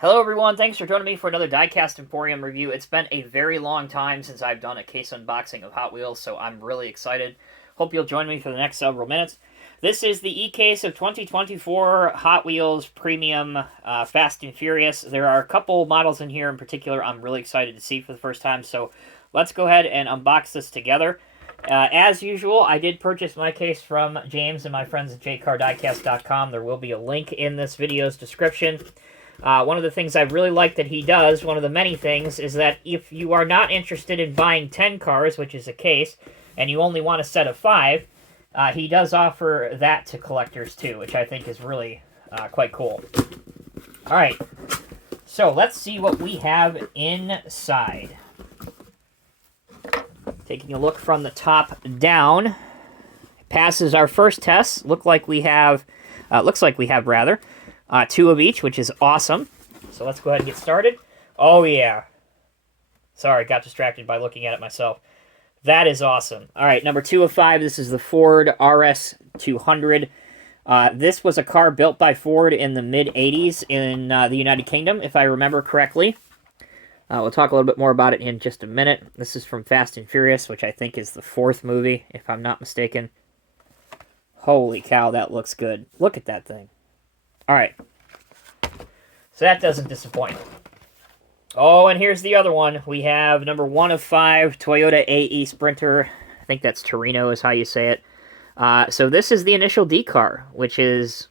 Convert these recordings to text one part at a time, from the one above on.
Hello everyone, thanks for joining me for another Diecast Emporium review. It's been a very long time since I've done a case unboxing of Hot Wheels, so I'm really excited. Hope you'll join me for the next several minutes. This is the e-case of 2024 Hot Wheels Premium Fast and Furious. There are a couple models in here in particular I'm really excited to see for the first time, so let's go ahead and unbox this together. As usual, I did purchase my case from James and my friends at jcardiecast.com. There will be a link in this video's description. One of the things I really like that he does, one of the many things, is that if you are not interested in buying 10 cars, which is a case, and you only want a set of 5, he does offer that to collectors too, which I think is really quite cool. Alright, so let's see what we have inside. Taking a look from the top down, passes our first test. Looks like we have 2 of each, which is awesome. So let's go ahead and get started. Oh yeah. Sorry, got distracted by looking at it myself. That is awesome. All right, number 2 of 5. This is the Ford RS200. This was a car built by Ford in the mid-'80s in the United Kingdom, if I remember correctly. We'll talk a little bit more about it in just a minute. This is from Fast and Furious, which I think is the 4th movie, if I'm not mistaken. Holy cow, that looks good. Look at that thing. All right. So that doesn't disappoint. Oh, and here's the other one. We have number 1 of 5, Toyota AE Sprinter. I think that's Torino is how you say it. So this is the initial D car, which is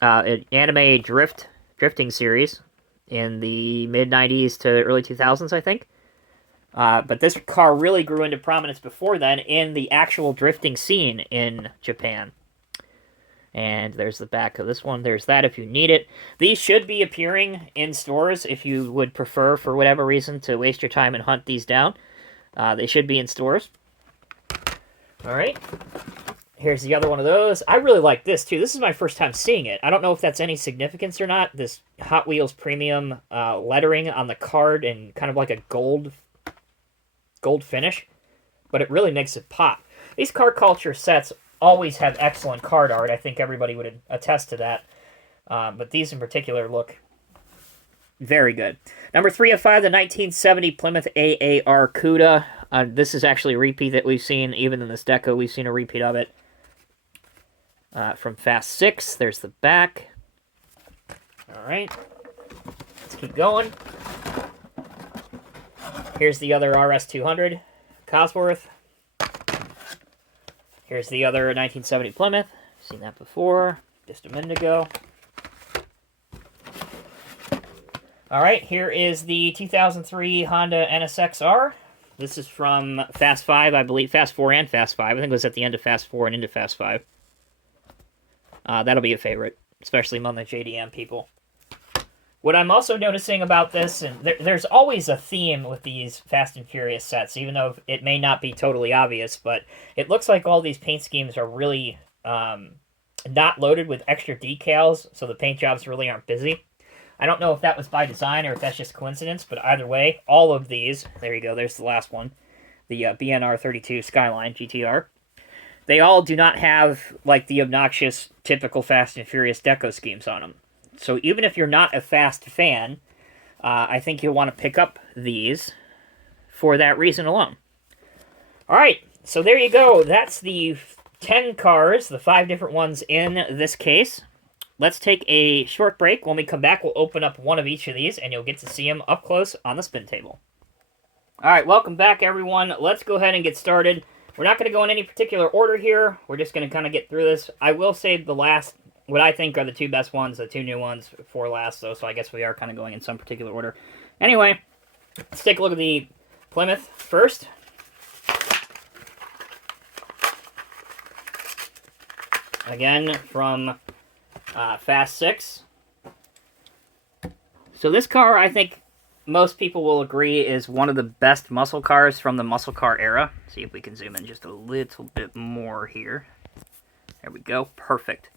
an anime drifting series in the mid-'90s to early 2000s, I think. But this car really grew into prominence before then in the actual drifting scene in Japan. And there's the back of this one. There's that if you need it. These should be appearing in stores if you would prefer, for whatever reason, to waste your time and hunt these down. They should be in stores. All right. Here's the other one of those. I really like this, too. This is my first time seeing it. I don't know if that's any significance or not. This Hot Wheels Premium lettering on the card and kind of like a gold finish. But it really makes it pop. These car culture sets always have excellent card art. I think everybody would attest to that. But these in particular look very good. Number 3 of 5, the 1970 Plymouth AAR Cuda. This is actually a repeat that we've seen. Even in this deco, we've seen a repeat of it. From Fast 6. There's the back. All right. Let's keep going. Here's the other RS200. Cosworth. Here's the other 1970 Plymouth. Seen that before, just a minute ago. All right, here is the 2003 Honda NSX-R. This is from Fast 5, I believe. Fast 4 and Fast 5. I think it was at the end of Fast 4 and into Fast 5. That'll be a favorite, especially among the JDM people. What I'm also noticing about this, and there's always a theme with these Fast and Furious sets, even though it may not be totally obvious, but it looks like all these paint schemes are really not loaded with extra decals, so the paint jobs really aren't busy. I don't know if that was by design or if that's just coincidence, but either way, all of these, there you go, there's the last one, the BNR32 Skyline GTR, they all do not have like the obnoxious, typical Fast and Furious deco schemes on them. So even if you're not a Fast fan, I think you'll want to pick up these for that reason alone. All right, so there you go. That's the 10 cars, the 5 different ones in this case. Let's take a short break. When we come back, we'll open up one of each of these, and you'll get to see them up close on the spin table. All right, welcome back, everyone. Let's go ahead and get started. We're not going to go in any particular order here. We're just going to kind of get through this. I will save the last, what I think are the 2 best ones, the 2 new ones, for last, though, so I guess we are kind of going in some particular order. Anyway, let's take a look at the Plymouth first. Again, from Fast 6. So this car, I think most people will agree, is one of the best muscle cars from the muscle car era. See if we can zoom in just a little bit more here. There we go. Perfect.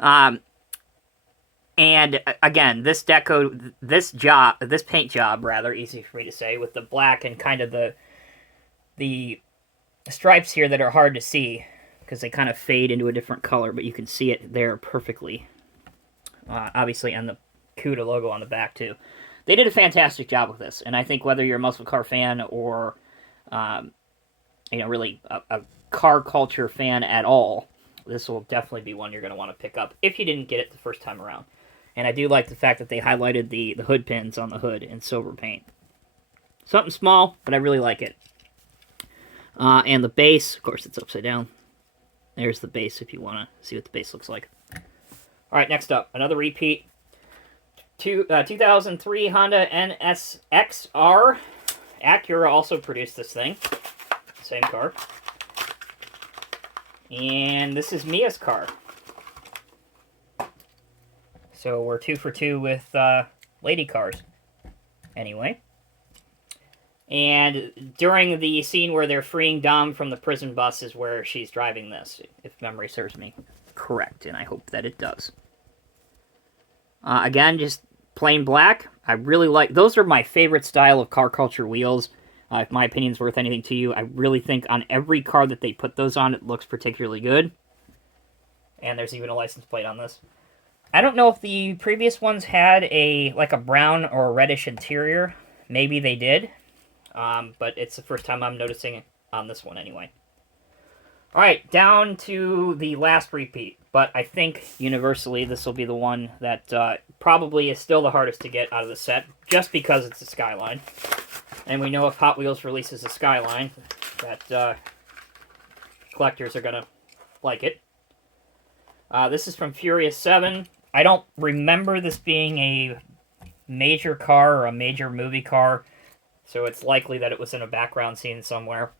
And again, this deco, this paint job, rather, easy for me to say, with the black and kind of the stripes here that are hard to see because they kind of fade into a different color, but you can see it there perfectly. Obviously on the Cuda logo on the back, too. They did a fantastic job with this, and I think whether you're a muscle car fan or, really a car culture fan at all, this will definitely be one you're going to want to pick up if you didn't get it the first time around. And I do like the fact that they highlighted the hood pins on the hood in silver paint. Something small, but I really like it. And the base, of course, it's upside down. There's the base if you want to see what the base looks like. All right, next up, another repeat. 2003 Honda NSX-R. Acura also produced this thing. Same car. And this is Mia's car. So we're 2 for 2 with lady cars. Anyway. And during the scene where they're freeing Dom from the prison bus is where she's driving this, if memory serves me correct, and I hope that it does. Again, just plain black. I really like... Those are my favorite style of car culture wheels. If my opinion's worth anything to you, I really think on every car that they put those on, it looks particularly good. And there's even a license plate on this. I don't know if the previous ones had a brown or a reddish interior. Maybe they did. But it's the first time I'm noticing it on this one anyway. Alright, down to the last repeat. But I think universally this will be the one that probably is still the hardest to get out of the set, just because it's a Skyline. And we know if Hot Wheels releases a Skyline, that collectors are going to like it. This is from Furious 7. I don't remember this being a major car or a major movie car, so it's likely that it was in a background scene somewhere.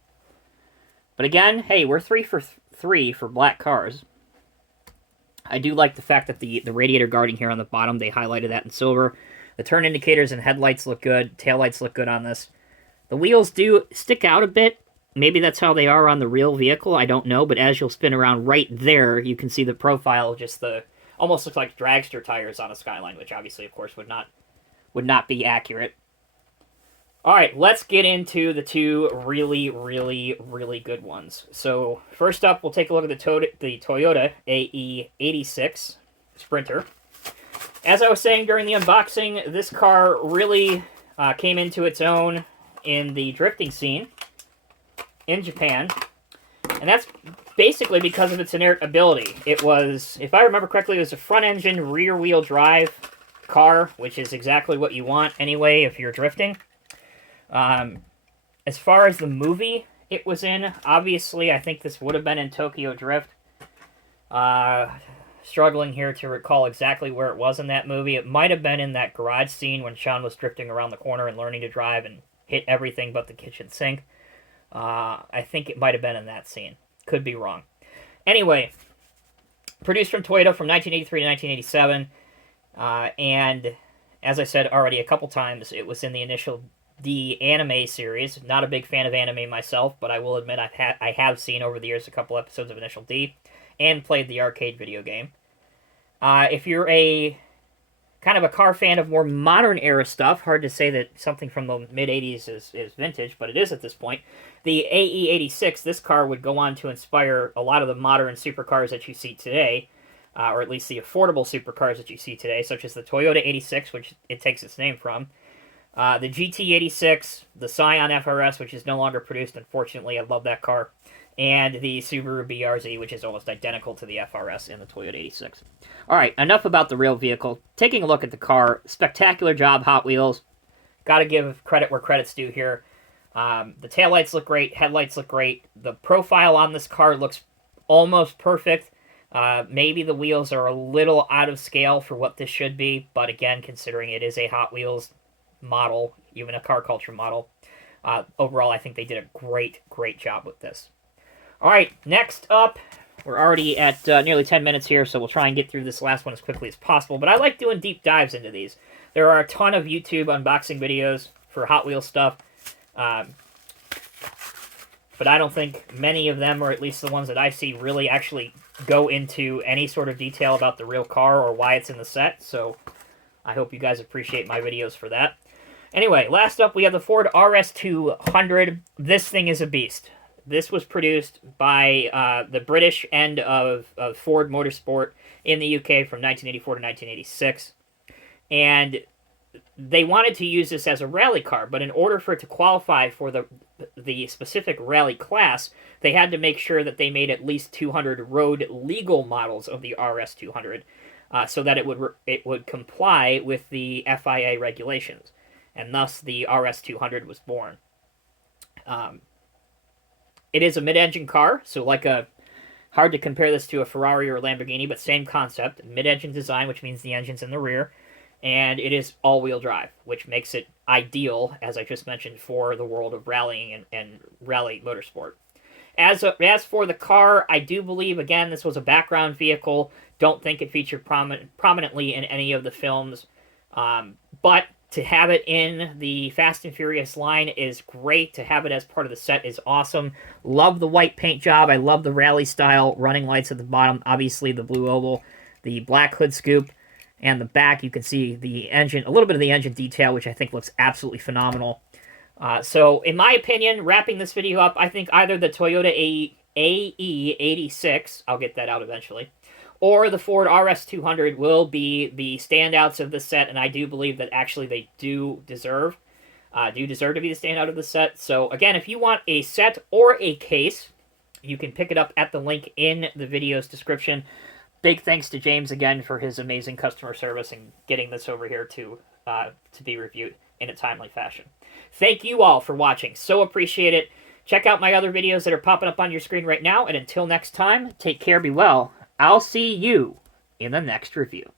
But again, hey, we're 3 for 3 for black cars. I do like the fact that the radiator guarding here on the bottom, they highlighted that in silver. The turn indicators and headlights look good. Taillights look good on this. The wheels do stick out a bit. Maybe that's how they are on the real vehicle. I don't know, but as you'll spin around right there, you can see the profile, just almost looks like dragster tires on a Skyline, which obviously, of course, would not be accurate. All right, let's get into the two really, really, really good ones. So first up, we'll take a look at the Toyota AE86 Sprinter. As I was saying during the unboxing, this car really came into its own in the drifting scene in Japan. And that's basically because of its inherent ability. It was, if I remember correctly, it was a front-engine, rear-wheel drive car, which is exactly what you want anyway if you're drifting. As far as the movie it was in, obviously I think this would have been in Tokyo Drift. Struggling here to recall exactly where it was in that movie. It might have been in that garage scene when Sean was drifting around the corner and learning to drive and hit everything but the kitchen sink. I think it might have been in that scene. Could be wrong. Anyway, produced from Toyota from 1983 to 1987. And as I said already a couple times, it was in the initial anime series. Not a big fan of anime myself, but I will admit I have seen over the years a couple episodes of Initial D and played the arcade video game. If you're a kind of a car fan of more modern era stuff, hard to say that something from the mid-80s is vintage, but it is at this point. The AE86, this car would go on to inspire a lot of the modern supercars that you see today, or at least the affordable supercars that you see today, such as the Toyota 86, which it takes its name from, the GT86, the Scion FRS, which is no longer produced, unfortunately. I love that car. And the Subaru BRZ, which is almost identical to the FRS in the Toyota 86. All right, enough about the real vehicle. Taking a look at the car, spectacular job, Hot Wheels. Got to give credit where credit's due here. The taillights look great, headlights look great. The profile on this car looks almost perfect. Maybe the wheels are a little out of scale for what this should be, but again, considering it is a Hot Wheels model, even a car culture model, overall I think they did a great job with this. All right, next up, we're already at nearly 10 minutes here, so we'll try and get through this last one as quickly as possible, but I like doing deep dives into these. There are a ton of YouTube unboxing videos for Hot Wheels stuff, but I don't think many of them, or at least the ones that I see, really actually go into any sort of detail about the real car or why it's in the set, so I hope you guys appreciate my videos for that. Anyway, last up, we have the Ford RS200. This thing is a beast. This was produced by the British end of Ford Motorsport in the UK from 1984 to 1986. And they wanted to use this as a rally car, but in order for it to qualify for the specific rally class, they had to make sure that they made at least 200 road legal models of the RS200, so that it would comply with the FIA regulations, and thus the RS200 was born. It is a mid-engine car, so hard to compare this to a Ferrari or a Lamborghini, but same concept. Mid-engine design, which means the engine's in the rear. And it is all-wheel drive, which makes it ideal, as I just mentioned, for the world of rallying and rally motorsport. As for the car, I do believe, again, this was a background vehicle. Don't think it featured prominently in any of the films. But to have it in the Fast and Furious line is great. To have it as part of the set is awesome. Love the white paint job. I love the rally style running lights at the bottom. Obviously, the blue oval, the black hood scoop. And the back, you can see the engine, a little bit of the engine detail, which I think looks absolutely phenomenal. So, in my opinion, wrapping this video up, I think either the Toyota AE86, I'll get that out eventually, or the Ford RS200 will be the standouts of the set, and I do believe that actually they do deserve to be the standout of the set. So, again, if you want a set or a case, you can pick it up at the link in the video's description. Big thanks to James again for his amazing customer service and getting this over here to be reviewed in a timely fashion. Thank you all for watching. So appreciate it. Check out my other videos that are popping up on your screen right now. And until next time, take care, be well. I'll see you in the next review.